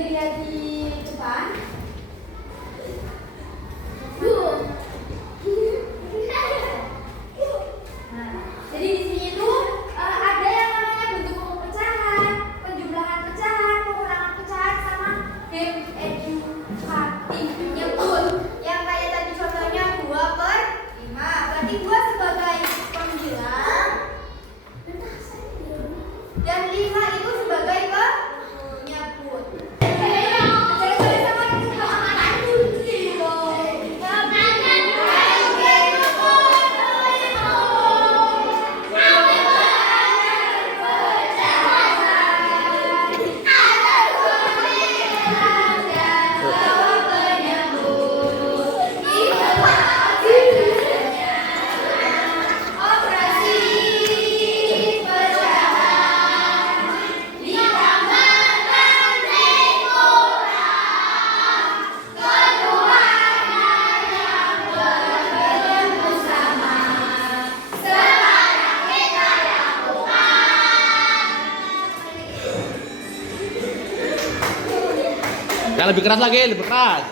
dilihat di depan. Nah, jadi di sini tuh ada yang namanya bentuk umum pecahan, penjumlahan pecahan, pengurangan pecahan, sama game edukatifnya pun. Yang kayak tadi contohnya 2/5. Berarti 2 sebagai pembilang dan 5 itu sebagai penyebut. Yang lebih keras lagi, lebih keras.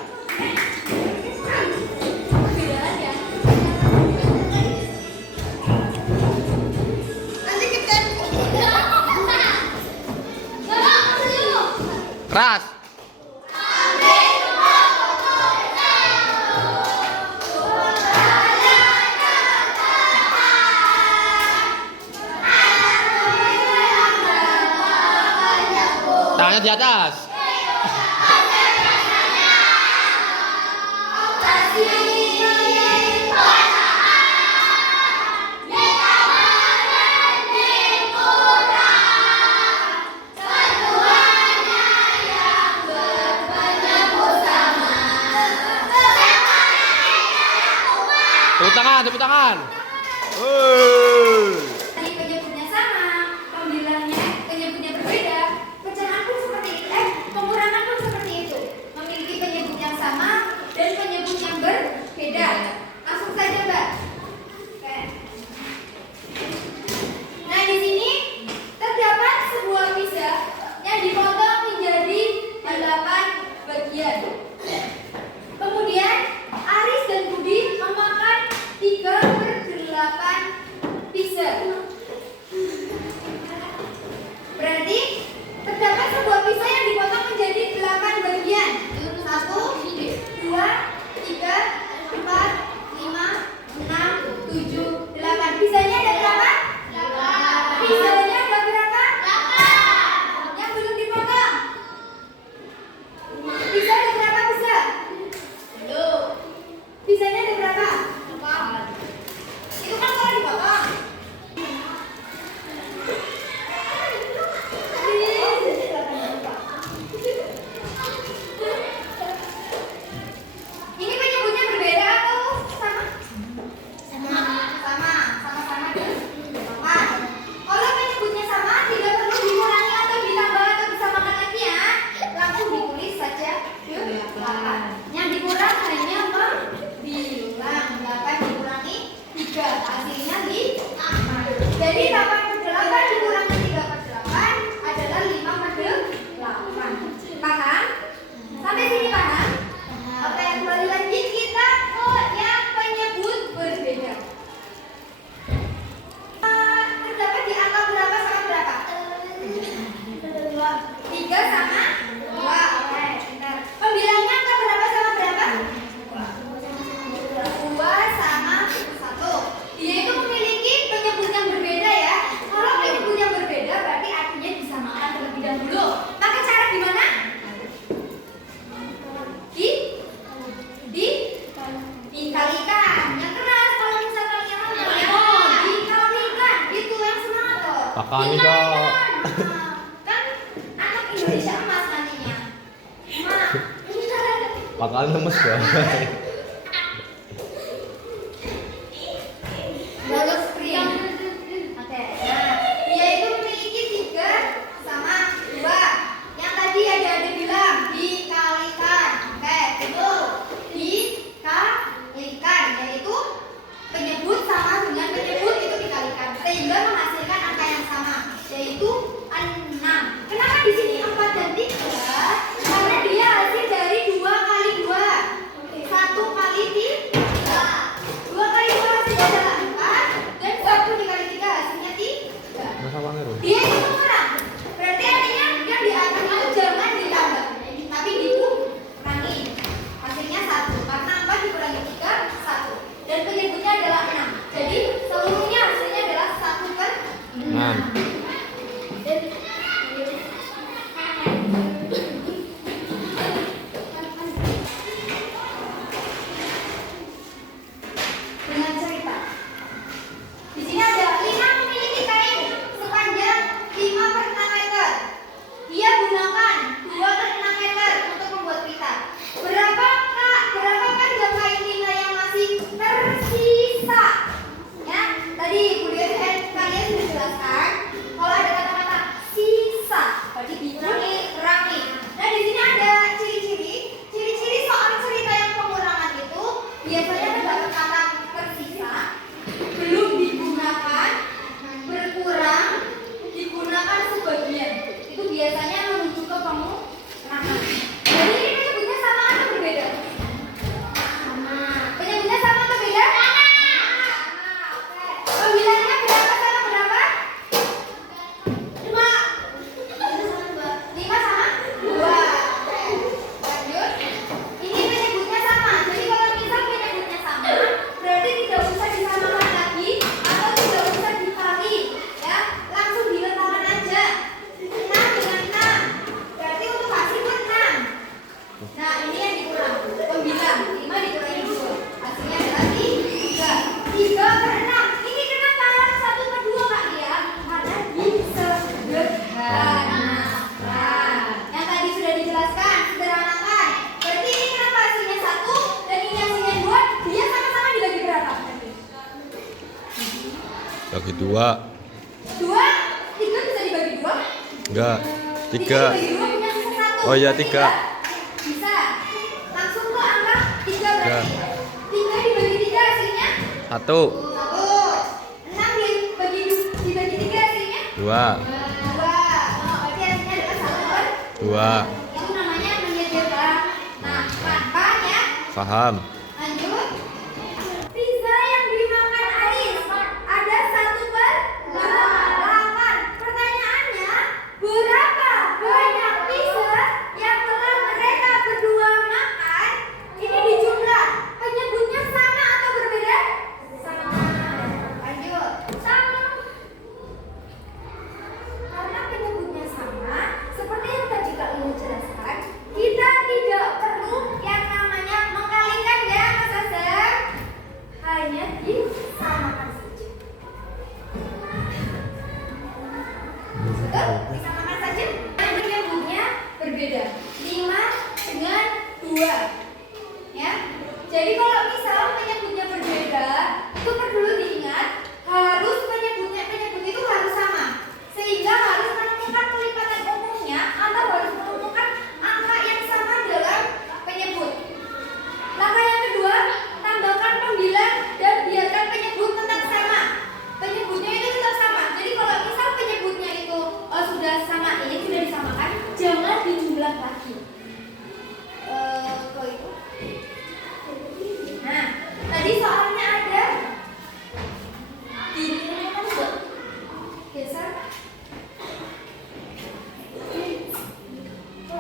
Keras. Tangannya di atas. Tepuk tangan, tepuk tangan. Tadi penyebutnya sama, pembilangnya penyebutnya berbeda, pecahan pun seperti itu, pengurangan pun seperti itu, memiliki penyebut yang sama dan penyebut yang berbeda. Langsung saja, Mbak. Oke. Nah, di sini terdapat sebuah pizza yang dipotong menjadi 8 bagian. Kemudian Aris dan Budi memakan 3/8 pizza. Berarti terdapat sebuah pizza yang dipotong menjadi 8 bagian. 1, 2, 3, 4, 5, 6, 7, 8. Pizzanya ada berapa? 8. Pizzanya ada berapa? 8. Yang belum dipotong. Pizza ada berapa pizza? Belum. Pizzanya ada berapa? 4. Itu kan kalau dipotong. Ini penyebutnya berbeda atau sama? Sama. Sama-sama disamakan. Kalau penyebutnya sama, tidak perlu dikurangi atau ditambah atau disamakan lagi ya. Langsung ditulis saja 8. Yang dikurang hanya membilang. 8 dikurangi 3, hasilnya 5. Jadi 8/8 dikurangi 3/8 adalah 5/8. Paham? Sampai sini paham? Oke, kembali lagi kita ke yang penyebut berbeda. Terdapat di angka berapa sama berapa? 3 sama 2. Oke, benar. Pembilangnya angka berapa sama berapa? 2 sama 1. Dia itu memiliki penyebut yang berbeda ya. Kalau penyebut yang berbeda berarti artinya disamakan terlebih dahulu. Pakai cara gimana? Dikalikan. Yang keras kalau misalkan yang dikalikan. Itu yang semangat loh. Pakai kok. Kan anak Indonesia emas nantinya. Pakai lemes ya. Bagus spring. Oke. Nah, dia itu memiliki 3 sama 2. Yang tadi ada bilang dikalikan. Oke, itu dikalikan, yaitu penyebut sama dengan penyebut itu dikalikan sehingga menghasilkan angka yang sama, yaitu 6. Kenapa di sini 4 dan 3? Karena Dengan cerita. Di sini ada Lina memiliki kain sepanjang 5/6 meter. Dia gunakan 2/6 meter untuk membuat pita. Berapa panjang kain Lina yang masih tersisa? Ya, tadi kalian sudah jelaskan kalau ada kata-kata sisa, berarti dikurangi. Nah, di sini ada ciri-ciri soal cerita yang pengurangan itu biasanya terdapat kata tersisa, belum digunakan, berkurang, digunakan sebagian. Itu biasanya menuju ke pengurangan. Jadi ini penyebutnya sama atau berbeda? Sama. Penyebutnya sama atau beda? Sama. Oke. Pembilangnya berapa sama berapa? 5. 5 sama 2. Oke. Lanjut. Ini penyebutnya sama. Jadi kalau misal penyebutnya sama, berarti tidak usah disamakan lagi atau tidak usah dikali, ya. Langsung diletakkan aja. 6 dengan 6. Berarti untuk hasil 6. Nah, ini yang dikurang. Pembilang 5 dikurangi 2. Hasilnya adalah 3. 3/6. Ini kenapa harus 1/2 Kak ya? Karena disederhanakan. Yang tadi sudah dijelaskan, sederhanakan. Berarti ini kenapa hasilnya 1 dan ini hasilnya 2? Dia sama-sama dibagi berapa? Bagi 2. 2? 3 bisa dibagi 2? Enggak. 3 3. dibagi 2 punya sisa 1. Oh iya, Berarti 3. Bisa. Langsung ke angka 3 berarti. 3 dibagi 3 hasilnya 1. 1. 6 dibagi 3 hasilnya 2. 2. Berarti hasilnya adalah 2. 1/2. Itu namanya menyederhanakan. Nah, paham ya? Paham. Lanjut. Pizza yang dimakan Aris ada 1/8. Pertanyaannya, berapa banyak pizza yang telah mereka berdua makan? Ini dijumlah. Penyebutnya sama atau berbeda? Sama. Lanjut. Sama. Karena penyebutnya sama, seperti yang tadi Kak Lina jelaskan, kita tidak perlu yang namanya mengkalikan ya, Mas Azhar. Hanya disamakan saja. Betul? Disamakan saja. Penyebutnya berbeda. 5 dengan 2. Ya. Jadi kalau misal penyebutnya berbeda, itu perlu diingat, harus penyebut itu harus sama. Sehingga harus menemukan pelipatan umumnya atau harus menemukan angka yang sama dalam penyebut. Langkah yang kedua, tambahkan pembilang dan biarkan penyebut tetap sama. Penyebutnya itu tetap sama. Jadi kalau misal penyebutnya itu sudah sama, ini sudah disamakan, jangan dijumlah lagi. Kalau itu. Nah, tadi soalnya ada di kan enggak? Geser.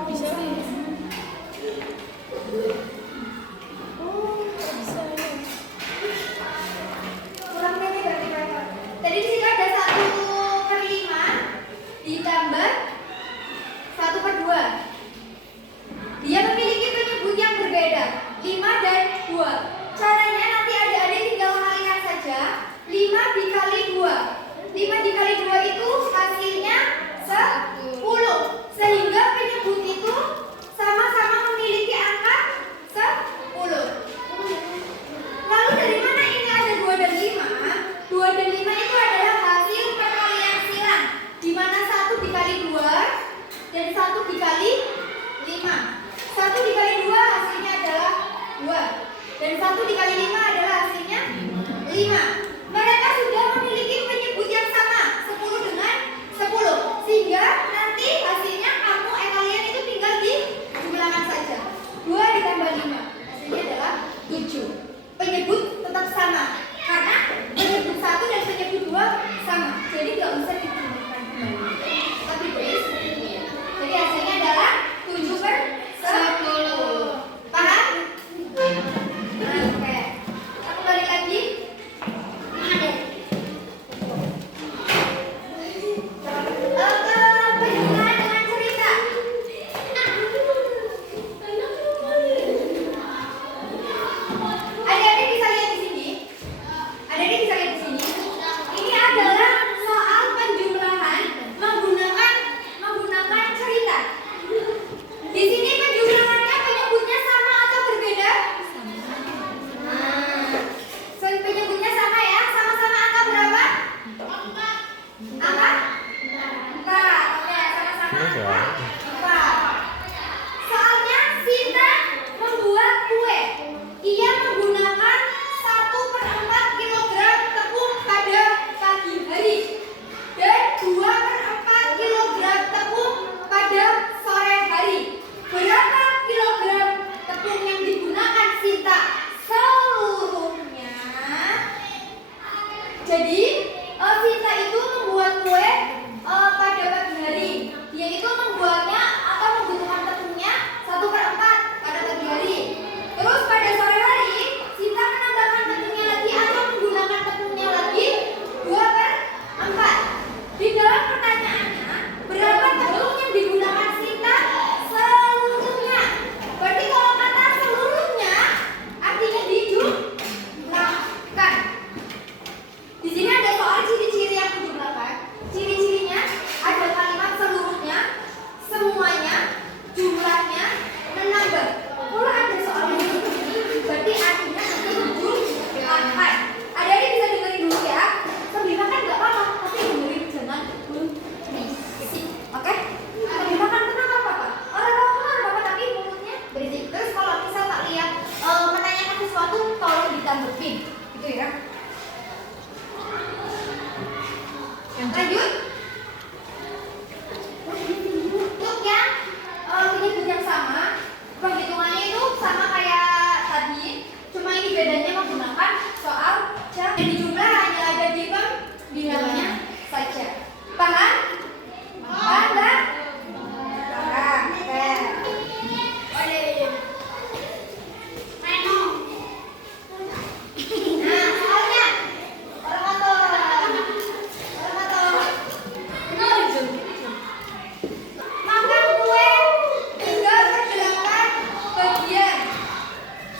Bisa. Kurang ini berarti berapa? Tadi di sini ada 1/5 ditambah 1/2. Dia memiliki penyebut yang berbeda, 5 dan 2. Caranya nanti adik-adik tinggal kalikan saja. 5 dikali 2. 5 dikali 2 itu hasilnya 10. Sehingga penyebut itu sama-sama memiliki angka 10. Lalu dari mana ini ada 2 dan 5? 2 dan 5 itu adalah hasil perkalian silang, di mana 1 dikali 2 dan 1 dikali 5. 1 dikali 2 hasilnya adalah 2. Dan 1 dikali 5 adalah hasilnya 5. Mereka sudah memiliki penyebut yang sama, 10 dengan 10. Sehingga nanti hasilnya kalian itu tinggal dijumlahkan saja. 2 ditambah 5 hasilnya adalah 7. Penyebut tetap sama karena penyebut 1 dan penyebut 2 sama. Jadi nggak usah ditambahkan kembali. Tapi boleh seperti ini. Jadi hasilnya adalah 7/10. Paham? Nah, oke. Kita kembali lagi. Ya. Soalnya Sinta membuat kue. Ia menggunakan 1/4 kilogram tepung pada pagi hari dan 2/4 kilogram tepung pada sore hari. Berapa kilogram tepung yang digunakan Sinta seluruhnya? Jadi Sinta itu membuat kue pada pagi hari. Dia itu membuatnya atau membutuhkan tepungnya 1/4 pada pagi hari. Terus pada sore hari, Sinta menambahkan tepungnya lagi atau menggunakan tepungnya lagi 2/4. Di dalam pertanyaannya, berapa tepung yang digunakan Sinta seluruhnya? Berarti kalau kata seluruhnya, artinya dijumlahkan. Di sini ada soal ciri-ciri yang dijumlahkan. Ciri-cirinya ada kalimat seluruhnya, semuanya, jumlahnya, menambah. Kalau ada soal yang seperti ini, berarti artinya nanti dijumlahkan. Adik-adik bisa dengerin dulu ya. Sambil makan nggak apa-apa, tapi dengerin jangan berisik. Oke? Sambil makan tenang nggak apa-apa. Orang nggak apa-apa, tapi mulutnya berisik. Terus kalau misal tak lihat menanyakan sesuatu, tolong ditanggepin. Gitu ya. Lanjut. Untuk yang penyebut yang sama, penghitungannya itu sama kayak tadi, cuma ini bedanya menggunakan soal cara. Jadi jumlah hanya ada di pembilangnya saja. Paham? Paham nggak? Paham. Nah, soalnya makan kue 3/8 bagian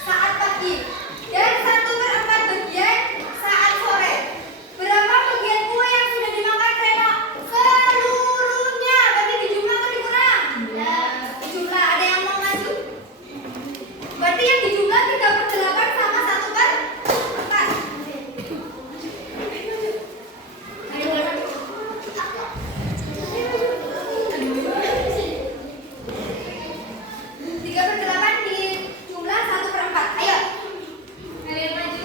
saat pagi dan 1/4 bagian saat sore. Berapa bagian kue yang sudah dimakan Reno? Seluruhnya. Berarti dijumlah atau dikurang? Dijumlah. Ada yang mau maju? Berarti yang dijumlah 3/8 sama 1/4. Tiga per delapan di jumlah 1/4. Ayo. Ada yang maju.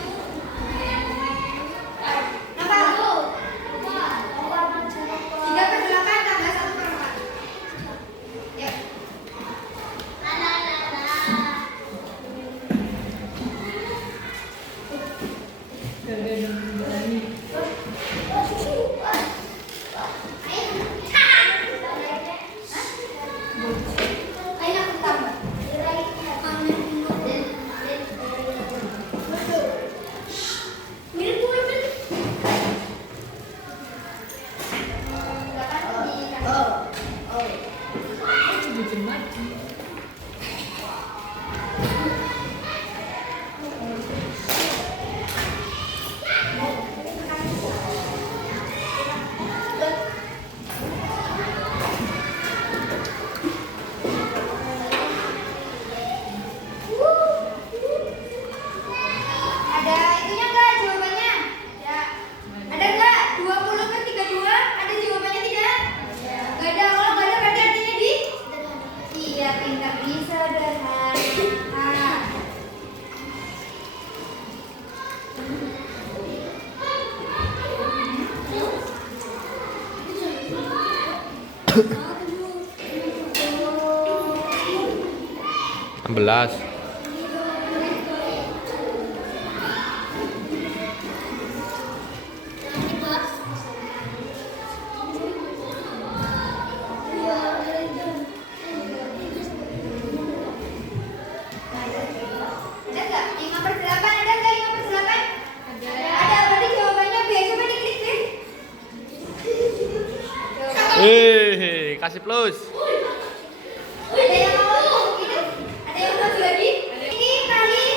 Nampak? 3/8 tambah 1/4. Ya. Ayo aku tambah. Mirip kue kan? Ada itunya enggak jawabannya? Ya. Ada enggak? 20/32? Ada jawabannya tidak? Enggak ada. Kalau enggak ada berarti artinya di? Iya, pintar disederhanakan. Belas. Ada enggak? 5/8 ada enggak 5/8? Ada. Berarti jawabannya B. Coba diklik deh. Kasih plus. Ada yang mau gitu? Ada yang mau lagi? Ini tali.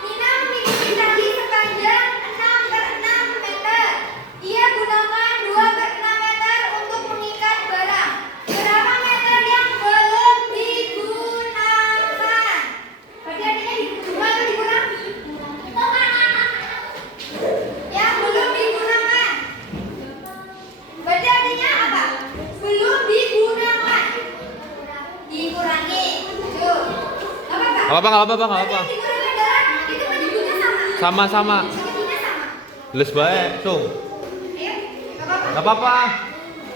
Nina memiliki tali sepanjang 6/6 meter. Ia gunakan 2/6 meter untuk mengikat barang. Berapa meter yang belum digunakan? Berarti artinya dijumlah atau dikurang? Yang belum digunakan. Berarti artinya apa? Belum digunakan. Apa-apa, nggak apa-apa, nggak apa-apa. Dikurangi adalah itu penyebutnya sama. Sama-sama. Penyebutnya sama. Les baik, Cung. Ayo, nggak apa-apa. Nggak apa-apa.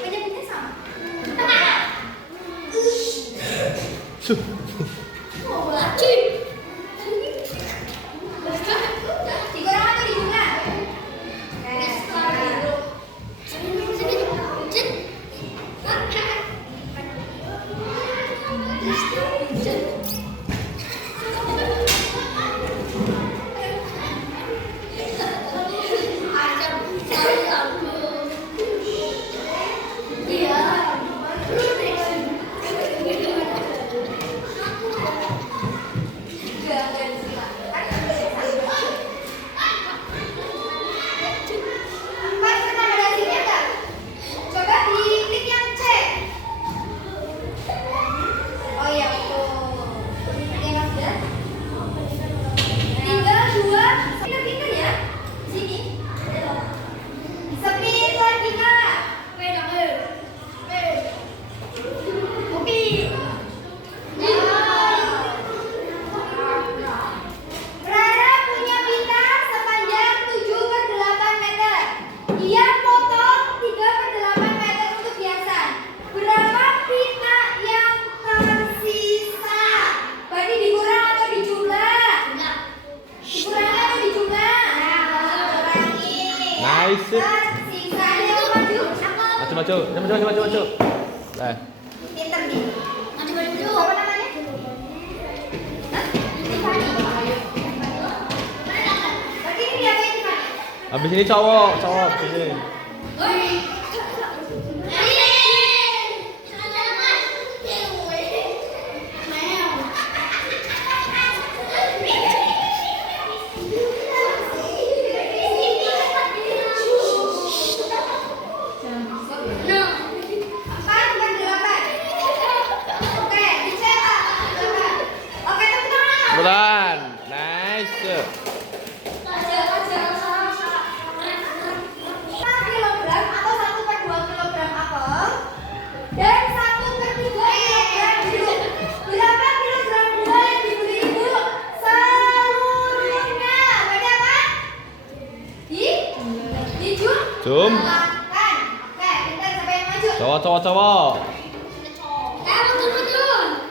Penyebutnya sama. Suh. Dikurang atau dijumlah? Pas pernah ada hasilnya nggak? Coba diklik yang C. Oh iya betul. Oke Mas sudah. Tinggal dua. Pintar-pintar ya. Sini. Speed lagi Kak. Kopi. Rara punya pita sepanjang 7/8 meter. Ia potong 3/8 meter untuk hiasan. Berapa pita yang tersisa? Berarti dikurang atau dijumlah? Dikurangi atau dijumlah? Kurangi. Nice. Tersisa. Ayo maju. Maju. Nah. Pinter nih. Siapa namanya? Hah? Tiffany. Berarti ini dia yang Tiffany. Habis ini cowok sini. Empat bukan 8. Oke, dicetak 8. Oke, tepuk tangan. Bulan. Nice. 4 kilogram atau 1/2 kilogram apel dan 1/3 kilogram jeruk. Berapa kilogram gula yang dibeli ibu seluruhnya? Berarti apa? Jum. Jumlahkan. Oke, pintar siapa yang maju? Cowok.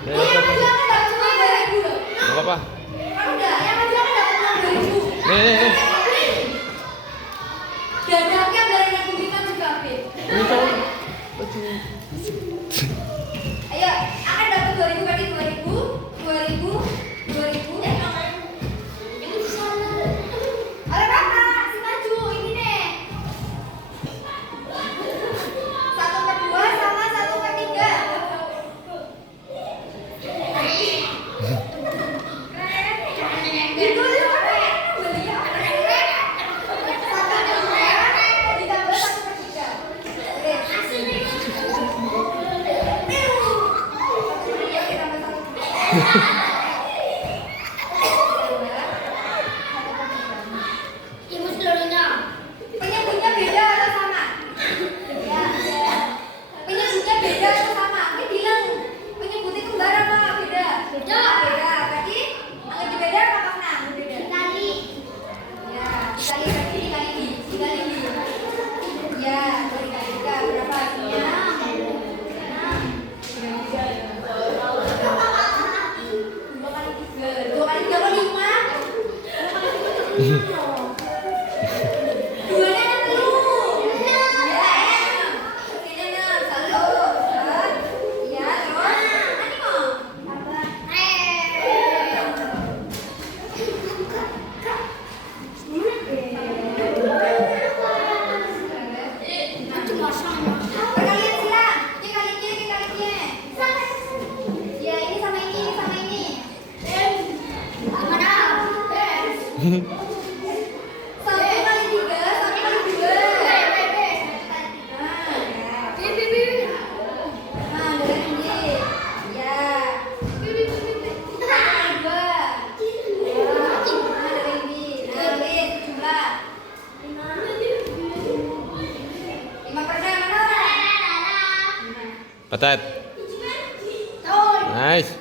Ini yang maju akan dapat cuma 2.000 loh. Nggak apa-apa. Kan udah, yang maju akan dapat cuma 2.000. Nih. Dadaknya dari yang kubikan juga habis. Ini cowok. Ayo, akan dapat 2.000 kali 2.000, 2.000, 2.000. Oleh kakak, si maju ini nih. 1/2 sama 1/3. Itu beliau. 1/2 ditambah 1/3. Penyebutnya beda atau sama? Ya. Penyebutnya beda atau sama? Ini bilang penyebutnya kembar apa beda? Beda. Berarti yang lebih beda apa makna? Beda. Dikali. Ya, dikali berarti dikali ini. Dikali ini. Ya, dikali tiga berapa hasilnya? 2 kali 3 kali 5. 2 nya kan telur. Ya, sini 6 selalu. Ya, terus ani mau. Perkalian silang. Ini kalinya. Ya, ini sama ini sama ini. Satu kali 3, 1 kali 2. Nah, dengan ini. Ya. 1 kali 2. Nah, dengan ini. Nah, lihat jumlah. 5 mana? Patet. Nice.